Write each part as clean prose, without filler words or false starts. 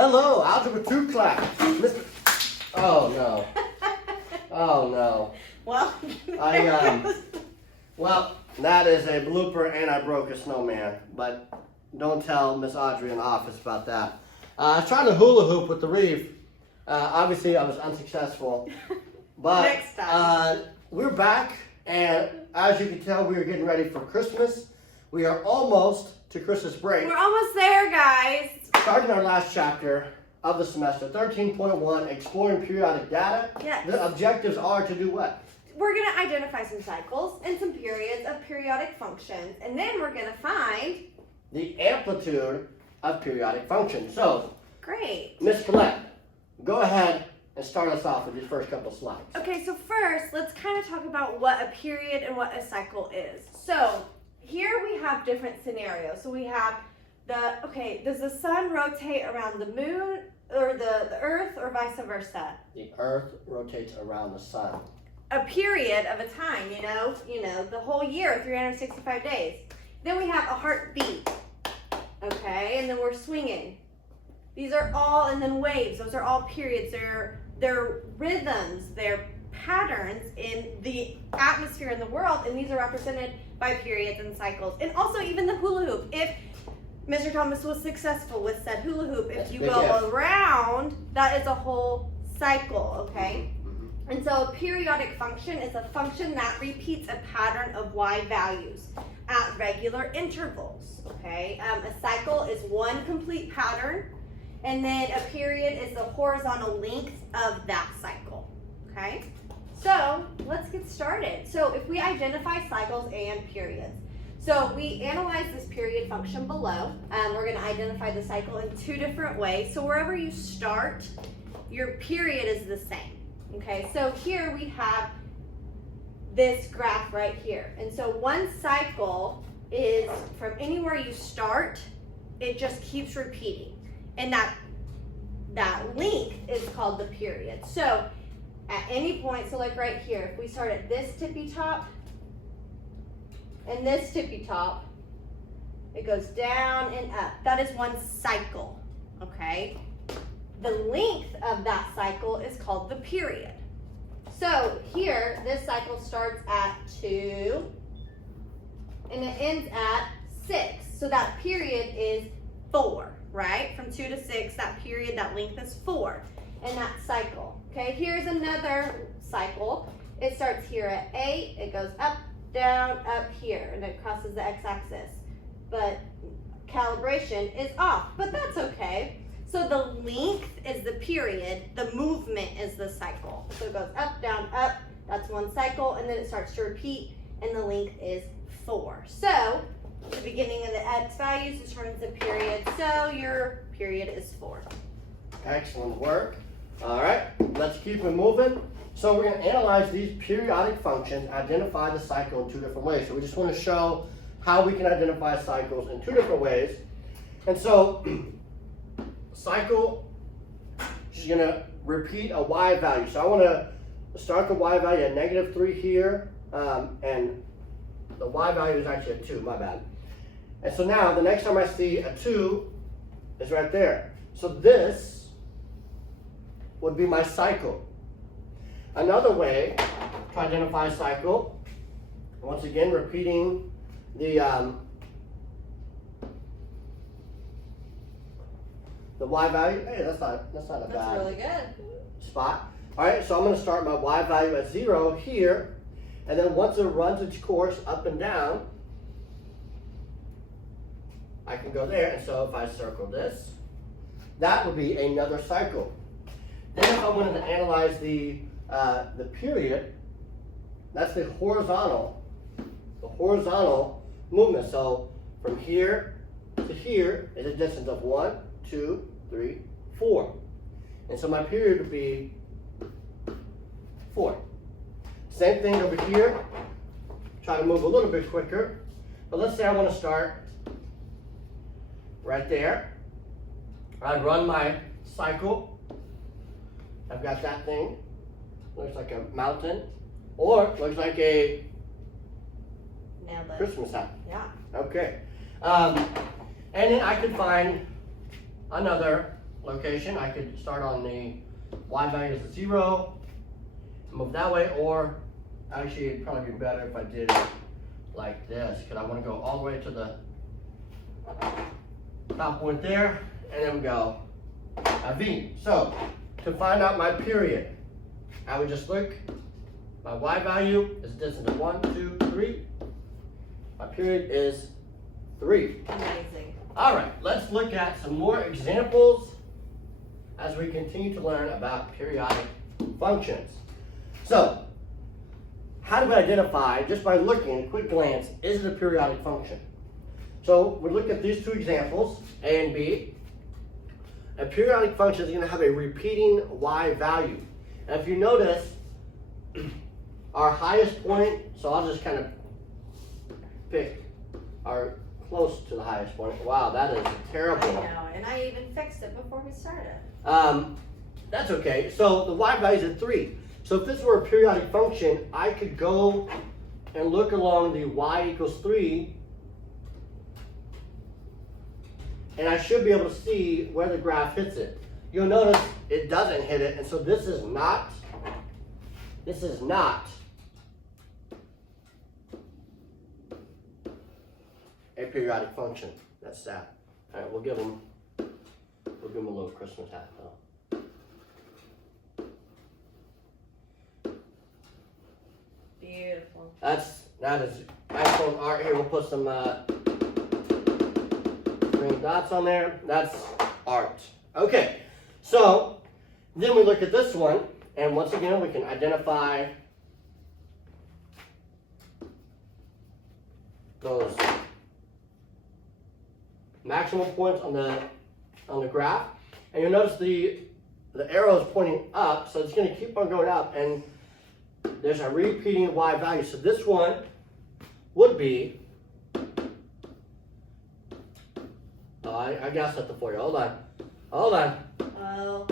Hello, Algebra 2 class. Mr. Oh no. Oh no. Well, Well, that is a blooper and I broke a snowman. But don't tell Miss Audrey in the office about that. I was trying to hula hoop with the reef. Obviously, I was unsuccessful. But Next time. We're back, and as you can tell, we are getting ready for Christmas. We are almost to Christmas break. we're almost there, guys. Starting our last chapter of the semester, 13.1, exploring periodic data. Yes. The objectives are to do what? We're going to identify some cycles and some periods of periodic functions, and then we're going to find... The amplitude of periodic functions. So, Great. Miss Collette, go ahead and start us off with these first couple slides. Okay, so first, let's kind of talk about what a period and what a cycle is. So, here we have different scenarios. So we have does the sun rotate around the moon or the earth or vice versa? The earth rotates around the sun. A period of a time, the whole year, 365 days. Then we have a heartbeat, okay, and then we're swinging. These are all, and then waves, those are all periods. They're rhythms, they're patterns in the atmosphere in the world, and these are represented by periods and cycles. And also even the hula hoop. If Mr. Thomas was successful with said hula hoop, if you go around, that is a whole cycle, okay? And so a periodic function is a function that repeats a pattern of y values at regular intervals, okay? A cycle is one complete pattern, and then a period is the horizontal length of that cycle, okay? So let's get started. So if we identify cycles and periods, so we analyze this period function below. We're going to identify the cycle in two different ways. So wherever you start, your period is the same. Okay, so here we have this graph right here. And so one cycle is from anywhere you start, it just keeps repeating. And that length is called the period. So at any point, so like right here, if we start at this tippy top and this tippy top, it goes down and up. That is one cycle, okay? The length of that cycle is called the period. So here, this cycle starts at 2 and it ends at 6. So that period is 4, right? From 2 to 6, that period, that length is 4 in that cycle. Okay, here's another cycle. It starts here at 8, it goes up, down, up here, and it crosses the x-axis. But calibration is off, but that's okay. So the length is the period, the movement is the cycle. So it goes up, down, up, that's one cycle, and then it starts to repeat, and the length is 4. So the beginning of the x values determines the period, so your period is 4. Excellent work. All right, let's keep it moving. So we're going to analyze these periodic functions, identify the cycle in two different ways. So we just want to show how we can identify cycles in two different ways. And so cycle is going to repeat a y value. So I want to start the y value at -3 here, and the y value is actually a 2, my bad. And so now the next time I see a 2 is right there. So this would be my cycle. Another way to identify a cycle, once again repeating the y value. Hey, that's not a bad. That's really good. Spot. All right, so I'm going to start my y value at 0 here, and then once it runs its course up and down, I can go there. And so if I circle this, that would be another cycle. Then if I wanted to analyze the period, that's the horizontal movement. So from here to here is a distance of 1, 2, 3, 4. And so my period would be 4. Same thing over here. Try to move a little bit quicker. But let's say I want to start right there. I run my cycle. I've got that thing. Looks like a mountain. Or looks like a Nailed it. Christmas hat. Yeah. Okay. And then I could find another location. I could start on the y value is 0, move that way, or actually it'd probably be better if I did it like this, because I want to go all the way to the top point there, and then we go a V. So to find out my period, I would just look. My y value is distance of 1, 2, 3. My period is 3. Amazing. All right, let's look at some more examples as we continue to learn about periodic functions. So, how do we identify, just by looking at a quick glance, is it a periodic function? So, we look at these two examples, A and B. A periodic function is going to have a repeating y value. And if you notice, our highest point, so I'll just kind of pick our close to the highest point. Wow, that is terrible. I know, and I even fixed it before we started. That's okay. So the y value is at 3. So if this were a periodic function, I could go and look along the y equals 3, and I should be able to see where the graph hits it. You'll notice it doesn't hit it, and so this is not a periodic function. That's sad. All right, we'll give them a little Christmas hat though. Beautiful. That is excellent art. Here we'll put some green dots on there. That's art. Okay, so then we look at this one, and once again we can identify those maximum points on the graph, and you'll notice the arrow is pointing up, so it's going to keep on going up, and there's a repeating y value. So this one would be, I guessed it for you. Hold on. Oh,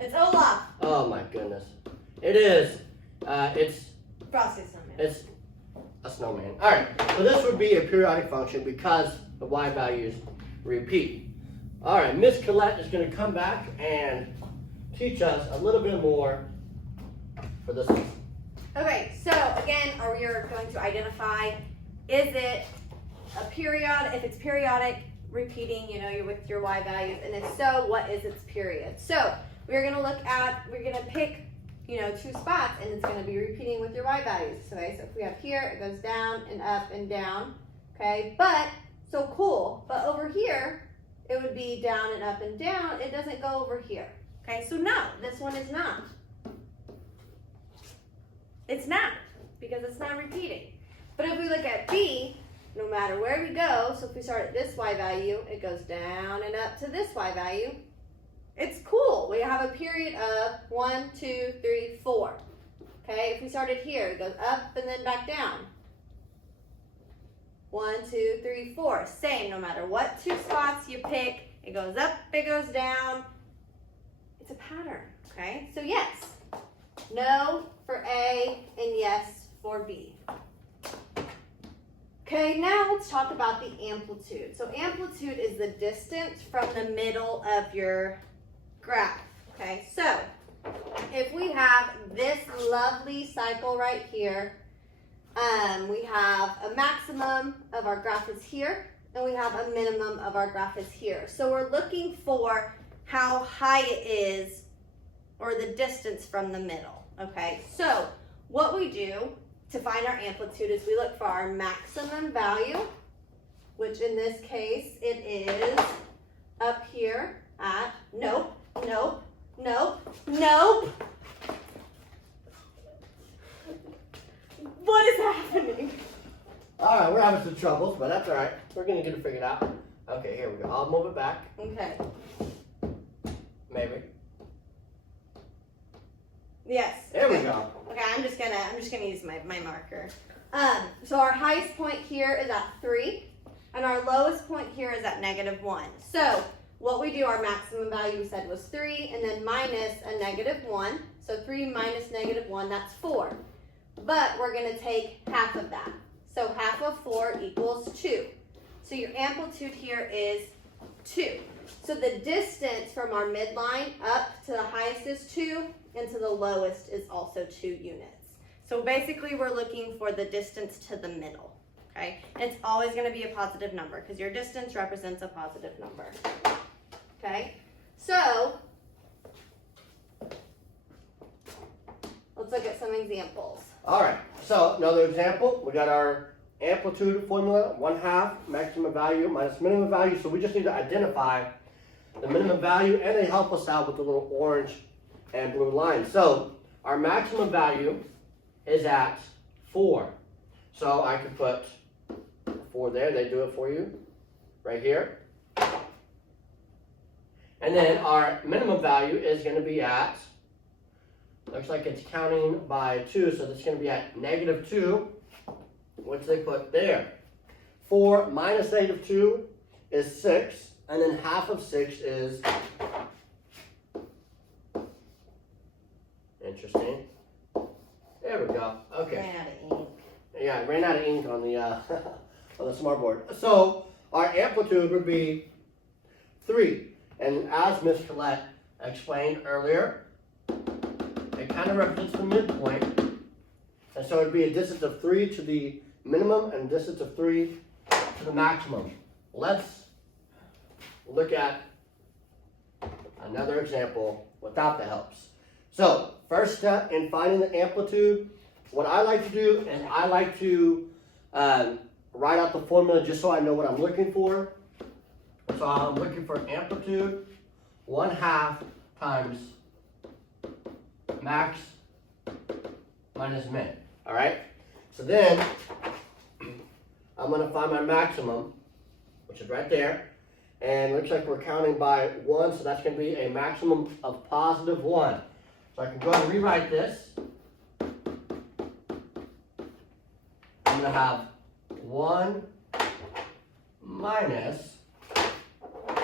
it's Olaf. Oh my goodness. It is. It's Frosty Snowman. It's a snowman. All right. So this would be a periodic function because the y values repeat. All right. Miss Collette is going to come back and teach us a little bit more for this one. Okay, so again, we are going to identify, is it a period? If it's periodic, repeating, you're with your y values, and if so, what is its period? So we're going to pick, 2 spots, and it's going to be repeating with your y values. Okay, so if we have here, it goes down and up and down. Okay, but over here, it would be down and up and down. It doesn't go over here. Okay, so no, this one is not. It's not, because it's not repeating. But if we look at B, no matter where we go, so if we start at this y value, it goes down and up to this y value. It's cool. We have a period of 1, 2, 3, 4. Okay, if we started here, it goes up and then back down. 1, 2, 3, 4. Same, no matter what 2 spots you pick, it goes up, it goes down. It's a pattern, okay? So yes, no for A and yes for B. Okay, now let's talk about the amplitude. So amplitude is the distance from the middle of your graph. Okay, so if we have this lovely cycle right here, we have a maximum of our graph is here, and we have a minimum of our graph is here. So we're looking for how high it is, or the distance from the middle. Okay, so what we do to find our amplitude is we look for our maximum value, which in this case it is up here at, nope. What is happening? All right, we're having some troubles, but that's all right. We're going to get it figured out. Okay, here we go. I'll move it back. Okay. Maybe. Yes. There we go. Okay, I'm just gonna use my marker. So our highest point here is at 3, and our lowest point here is at -1. So what we do, our maximum value we said was 3, and then minus a -1. So 3 minus -1, that's 4. But we're gonna take half of that. So half of 4 equals 2. So your amplitude here is 2. So the distance from our midline up to the highest is 2, and to the lowest is also 2 units. So basically we're looking for the distance to the middle, okay? And it's always gonna be a positive number because your distance represents a positive number, okay? So, let's look at some examples. All right, so another example, we got our amplitude formula, 1/2 maximum value minus minimum value. So we just need to identify the minimum value, and they help us out with the little orange and blue line. So our maximum value is at 4. So I could put 4 there, they do it for you, right here. And then our minimum value is gonna be at, looks like it's counting by 2, so it's gonna be at -2, which they put there. 4 minus -2 is 6, and then half of 6 is, interesting. There we go. Okay. Ran out of ink. Yeah, I ran out of ink on the on the smart board. So our amplitude would be 3, and as Miss Collette explained earlier, it kind of represents the midpoint, and so it'd be a distance of 3 to the minimum and a distance of 3 to the maximum. Let's look at another example without the helps. So first step in finding the amplitude, what I like to do is I like to write out the formula just so I know what I'm looking for. So I'm looking for amplitude 1/2 times max minus min. All right. So then I'm going to find my maximum, which is right there. And it looks like we're counting by 1, so that's going to be a maximum of +1. So I can go ahead and rewrite this. I'm going to have 1 minus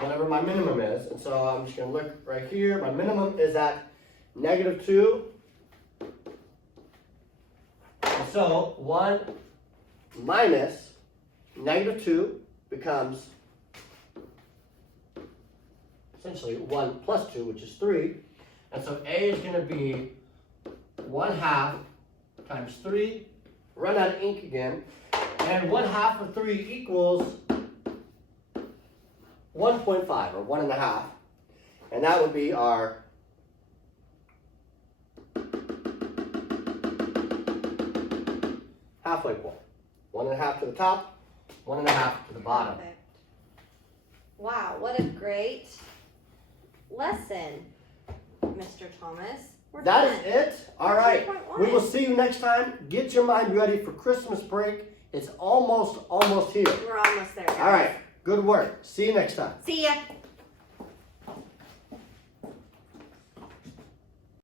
whatever my minimum is. And so I'm just going to look right here. My minimum is at -2. And so 1 minus -2 becomes essentially 1 plus 2, which is 3. And so A is going to be 1/2 times 3. Run out of ink again. And 1/2 of 3 equals 1.5, or 1.5. And that would be our halfway point. 1.5 to the top, 1.5 to the bottom. Perfect. Wow, what a great lesson, Mr. Thomas. We're That done. is it. All right. 3.1. We will see you next time. Get your mind ready for Christmas break. It's almost here. We're almost there, guys. All right. Good work. See you next time. See ya.